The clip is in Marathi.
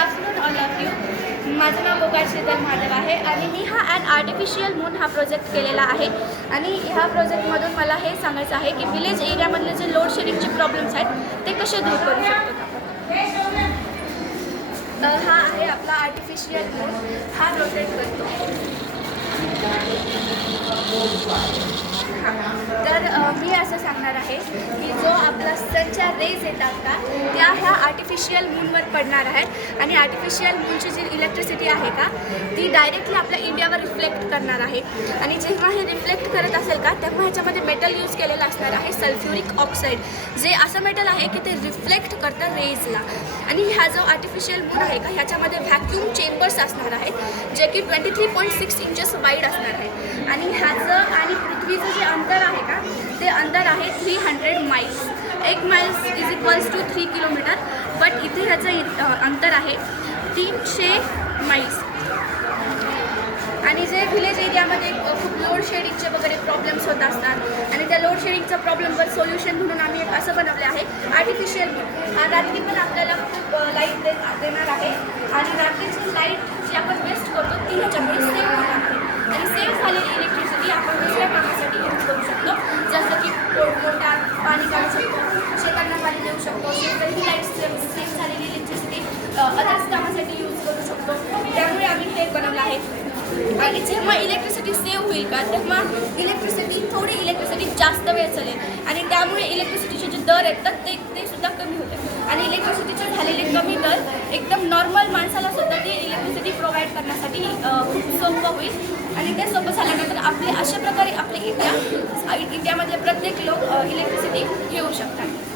आफ्टरनून ऑल ऑफ यू माझं नाव गोपाळ श्रीधर महादेव आहे आणि मी हा अँड आर्टिफिशियल मून हा प्रोजेक्ट केलेला आहे. आणि ह्या प्रोजेक्टमधून मला हे सांगायचं आहे की विलेज एरियामधले जे लोड शेडिंगचे प्रॉब्लेम्स आहेत ते कसे दूर करू शकतो? तर हा आहे आपला आर्टिफिशियल मून हा रोटेट करतो. तर मी असं सांगणार आहे की ज्या रेज येतात का? त्या ह्या आर्टिफिशियल मूनवर पडणार आहेत. आणि आर्टिफिशियल मूनची जी इलेक्ट्रिसिटी आहे का ती डायरेक्टली आपल्या इंडियावर रिफ्लेक्ट करणार आहे. आणि जेव्हा हे रिफ्लेक्ट करत असेल का तेव्हा ह्याच्यामध्ये मेटल यूज केलेलं असणार आहे सल्फ्युरिक ऑक्साईड जे असं मेटल आहे की ते रिफ्लेक्ट करतं रेजला आणि ह्या जो आर्टिफिशियल मून आहे का ह्याच्यामध्ये व्हॅक्यूम चेंबर्स असणार आहेत जे की twenty three point six inches wide असणार आहे आणि ह्याचं आणि पृथ्वीचं जे अंतर आहे का ते अंतर आहे थ्री हंड्रेड माईल्स एक miles is equals to three kilometre but इथे ह्याचं इ- अंतर आहे. तीनशे माईल्स आणि जे व्हिलेज एरियामध्ये खूप लोड शेडिंगचे वगैरे प्रॉब्लेम्स होत असतात. आणि त्या लोड शेडिंगच्या प्रॉब्लेमवर सोल्युशन म्हणून आम्ही एक असं बनवलं आहे. आर्टिफिशियल हा रात्री पण आपल्याला खूप लाइट देणार आहे. आणि रात्रीची लाइट जी आपण वेस्ट करतो ती ह्याच्यामुळे सेव्ह होणार आहे आणि सेव्ह झालेली इलेक्ट्रिसिटी आपण दुसऱ्या कामासाठी यूज करू शकतो जसं की मोठ्या पाणी काढू शकतो करू शकतो शेतकरी लाईट्स सेव्ह झालेली इलेक्ट्रिसिटी अदर्स कामासाठी यूज करू शकतो. त्यामुळे आम्ही हे बनवलं आहे. आणि जेव्हा इलेक्ट्रिसिटी सेव्ह होईल का तेव्हा इलेक्ट्रिसिटी थोडी इलेक्ट्रिसिटी जास्त वेळ चालेल. आणि त्यामुळे इलेक्ट्रिसिटीचे जे दर आहेत तर ते ते सुद्धा कमी होते. आणि इलेक्ट्रिसिटीचे झालेले कमी दर एकदम नॉर्मल माणसाला सुद्धा ती इलेक्ट्रिसिटी प्रोव्हाइड करण्यासाठी खूप सोपं होईल. आणि ते सोपं झाल्यानंतर आपले अशा प्रकारे आपले इंडिया इंडियामधले प्रत्येक लोक इलेक्ट्रिसिटी घेऊ शकतात.